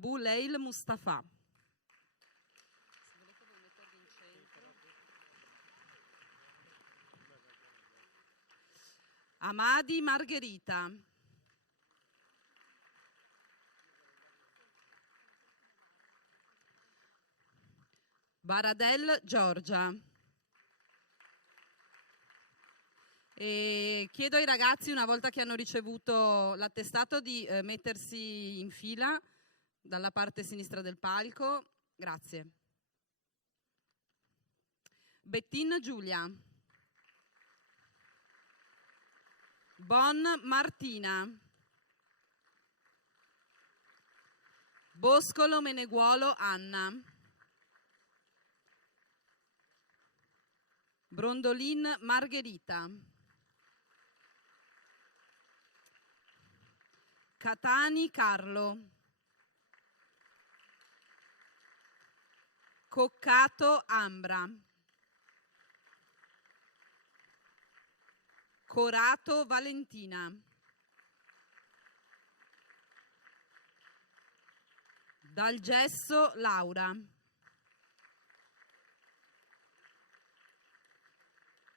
Bouleil Mustafa. Amadi Margherita. Baradel Giorgia. E chiedo ai ragazzi, una volta che hanno ricevuto l'attestato, di mettersi in fila dalla parte sinistra del palco. Grazie. Bettin Giulia. Bon Martina. Boscolo Meneguolo Anna. Brondolin Margherita. Catani Carlo. Coccato Ambra. Corato Valentina. Dal Gesso Laura.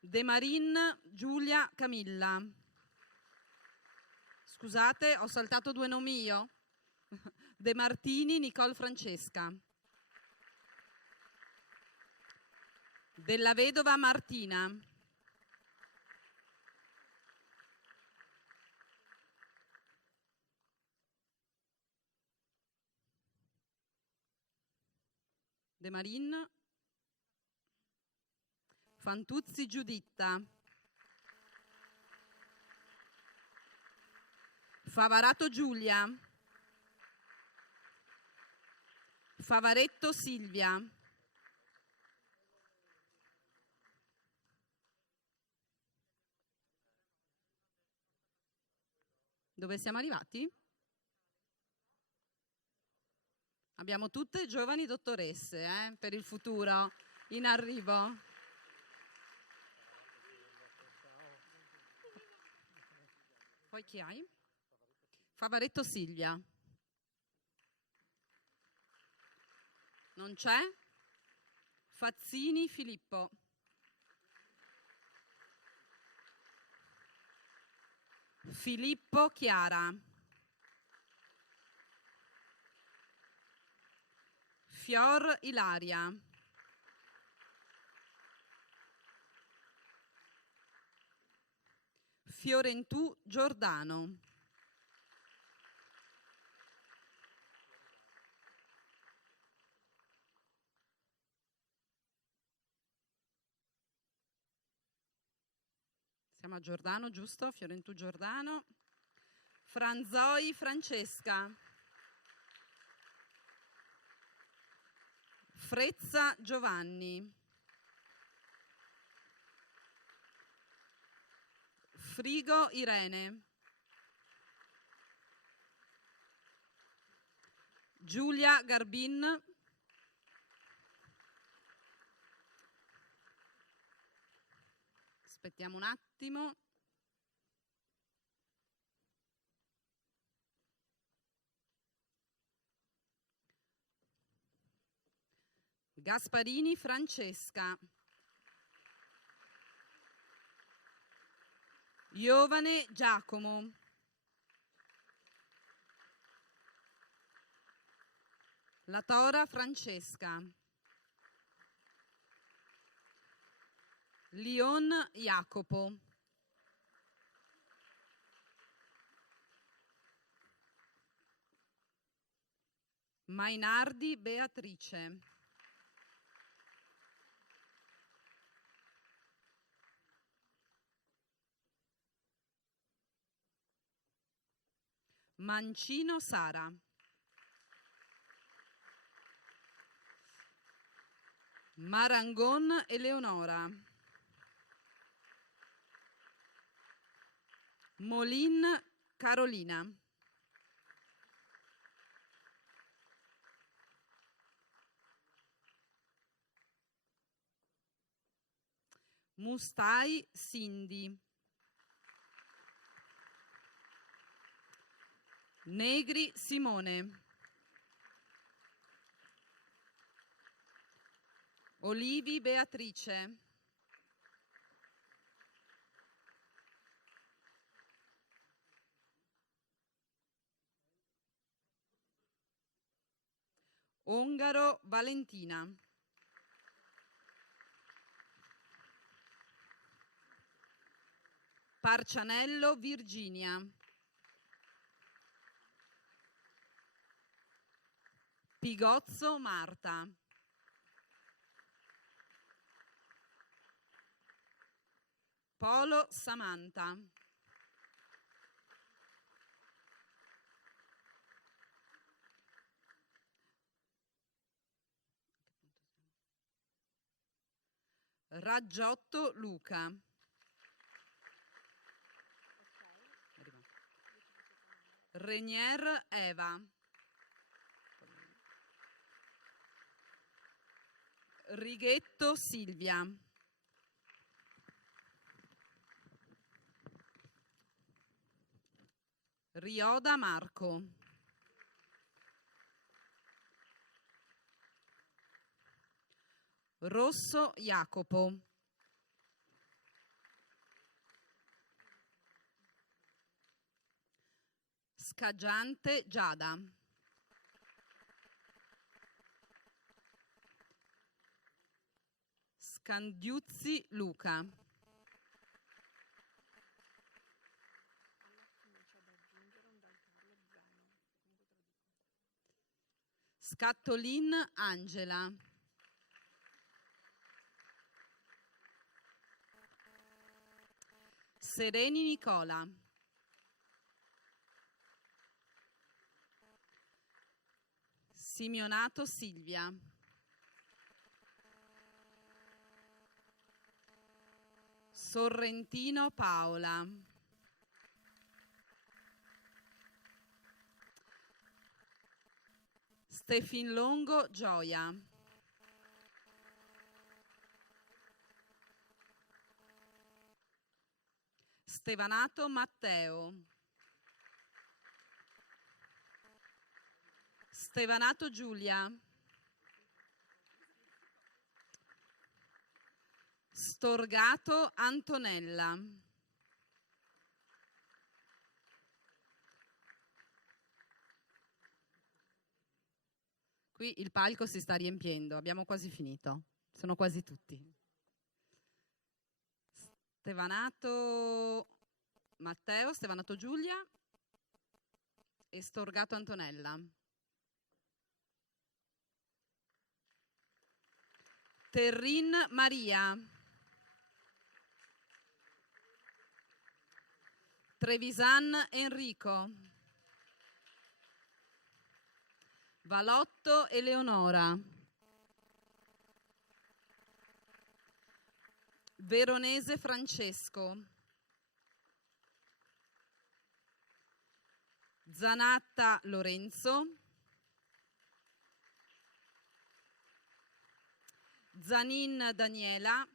De Marin Giulia Camilla. Scusate, ho saltato due nomi io. De Martini Nicole Francesca. Della Vedova Martina. De Marin. Fantuzzi Giuditta. Favarato Giulia. Favaretto Silvia. Dove siamo arrivati? Abbiamo tutte giovani dottoresse per il futuro in arrivo. Poi chi hai? Favaretto Silvia. Non c'è? Fazzini Filippo. Filippo Chiara. Fior Ilaria. Fiorentù Giordano. Siamo a Giordano, giusto? Fiorentù Giordano. Franzoi Francesca. Frezza Giovanni. Frigo Irene. Giulia Garbin. Aspettiamo un attimo. Gasparini Francesca. Giovane Giacomo. Latora Francesca. Lion Jacopo. Mainardi Beatrice. Mancino Sara. Marangon Eleonora. Molin Carolina. Mustai Cindy. Negri Simone. Olivi Beatrice. Ongaro Valentina. Parcianello Virginia. Pigozzo Marta. Polo Samantha. Raggiotto Luca. Renier Eva. Righetto Silvia. Rioda Marco. Rosso Jacopo. Scaggiante Giada. Scandiuzzi Luca. Scattolin Angela. Sereni Nicola. Simeonato Silvia. Sorrentino Paola. Stefinlongo Gioia. Stevanato Matteo. Stevanato Giulia. Storgato Antonella. Qui il palco si sta riempiendo, abbiamo quasi finito, sono quasi tutti. Stevanato Matteo, Stevanato Giulia e Storgato Antonella. Terrin Maria. Trevisan Enrico. Valotto Eleonora. Veronese Francesco. Zanatta Lorenzo. Zanin Daniela.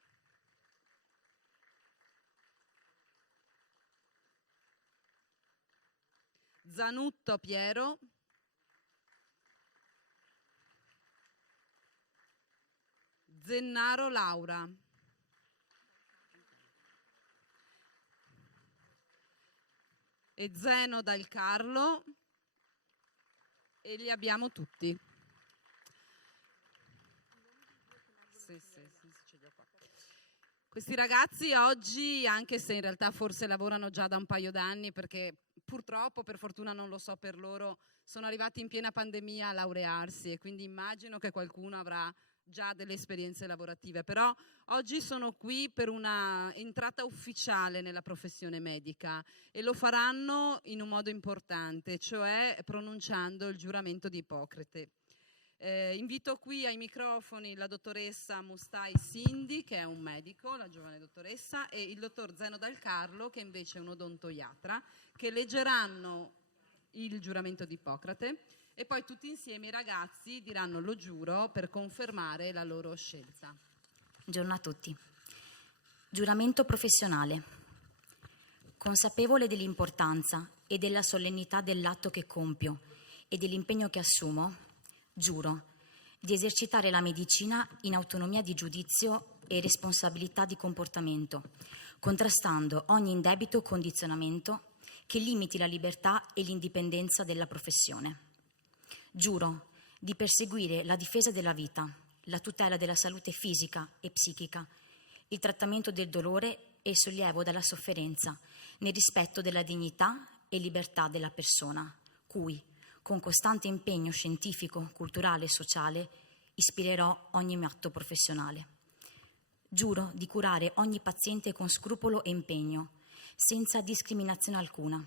Zanutto Piero. Zennaro Laura. E Zeno Dal Carlo. E li abbiamo tutti. Sì, ce li ho qua. Questi ragazzi oggi, anche se in realtà forse lavorano già da un paio d'anni, perché purtroppo, per fortuna non lo so per loro, sono arrivati in piena pandemia a laurearsi e quindi immagino che qualcuno avrà già delle esperienze lavorative, però oggi sono qui per una entrata ufficiale nella professione medica e lo faranno in un modo importante, cioè pronunciando il giuramento di Ippocrate. Invito qui ai microfoni la dottoressa Mustai Sindi, che è un medico, la giovane dottoressa, e il dottor Zeno Dal Carlo, che invece è un odontoiatra, che leggeranno il giuramento di Ippocrate e poi tutti insieme i ragazzi diranno lo giuro per confermare la loro scelta. Buongiorno a tutti. Giuramento professionale. Consapevole dell'importanza e della solennità dell'atto che compio e dell'impegno che assumo, giuro di esercitare la medicina in autonomia di giudizio e responsabilità di comportamento, contrastando ogni indebito condizionamento che limiti la libertà e l'indipendenza della professione. Giuro di perseguire la difesa della vita, la tutela della salute fisica e psichica, il trattamento del dolore e il sollievo dalla sofferenza, nel rispetto della dignità e libertà della persona, cui, con costante impegno scientifico, culturale e sociale, ispirerò ogni mio atto professionale. Giuro di curare ogni paziente con scrupolo e impegno, senza discriminazione alcuna,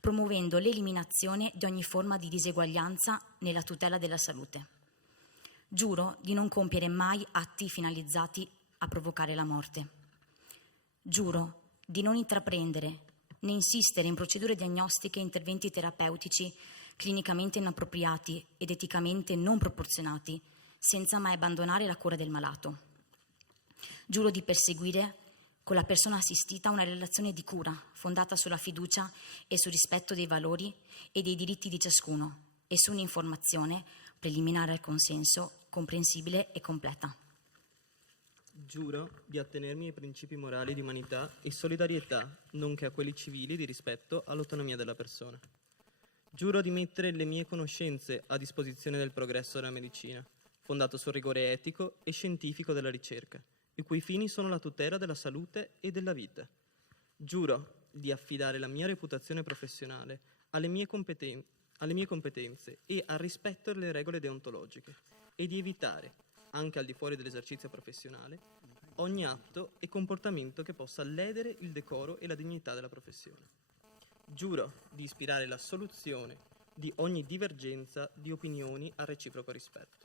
promuovendo l'eliminazione di ogni forma di diseguaglianza nella tutela della salute. Giuro di non compiere mai atti finalizzati a provocare la morte. Giuro di non intraprendere né insistere in procedure diagnostiche e interventi terapeutici clinicamente inappropriati ed eticamente non proporzionati, senza mai abbandonare la cura del malato. Giuro di perseguire con la persona assistita una relazione di cura fondata sulla fiducia e sul rispetto dei valori e dei diritti di ciascuno e su un'informazione preliminare al consenso, comprensibile e completa. Giuro di attenermi ai principi morali di umanità e solidarietà, nonché a quelli civili di rispetto all'autonomia della persona. Giuro di mettere le mie conoscenze a disposizione del progresso della medicina, fondato sul rigore etico e scientifico della ricerca, i cui fini sono la tutela della salute e della vita. Giuro di affidare la mia reputazione professionale alle mie competenze e al rispetto delle regole deontologiche e di evitare, anche al di fuori dell'esercizio professionale, ogni atto e comportamento che possa ledere il decoro e la dignità della professione. Giuro di ispirare la soluzione di ogni divergenza di opinioni al reciproco rispetto.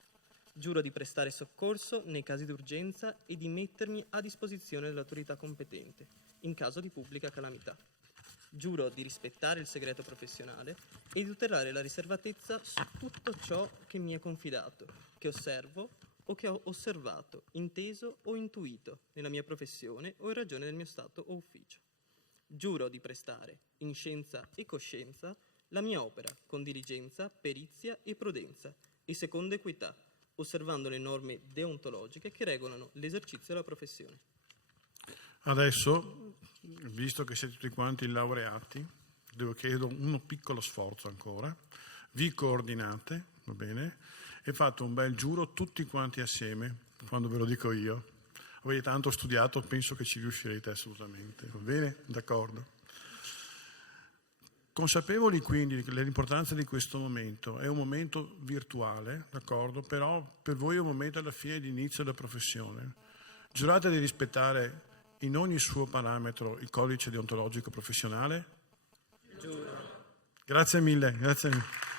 Giuro di prestare soccorso nei casi d'urgenza e di mettermi a disposizione dell'autorità competente in caso di pubblica calamità. Giuro di rispettare il segreto professionale e di tutelare la riservatezza su tutto ciò che mi è confidato, che osservo o che ho osservato, inteso o intuito nella mia professione o in ragione del mio stato o ufficio. Giuro di prestare, in scienza e coscienza, la mia opera con diligenza, perizia e prudenza e secondo equità, osservando le norme deontologiche che regolano l'esercizio della professione. Adesso, visto che siete tutti quanti laureati, chiedo uno piccolo sforzo ancora, vi coordinate, va bene, e fate un bel giuro tutti quanti assieme, quando ve lo dico io. Avete tanto studiato, penso che ci riuscirete assolutamente, va bene? D'accordo. Consapevoli quindi dell'importanza di questo momento, è un momento virtuale, d'accordo? Però per voi è un momento alla fine di inizio della professione. Giurate di rispettare in ogni suo parametro il codice deontologico professionale? Giuro. Grazie mille, grazie mille.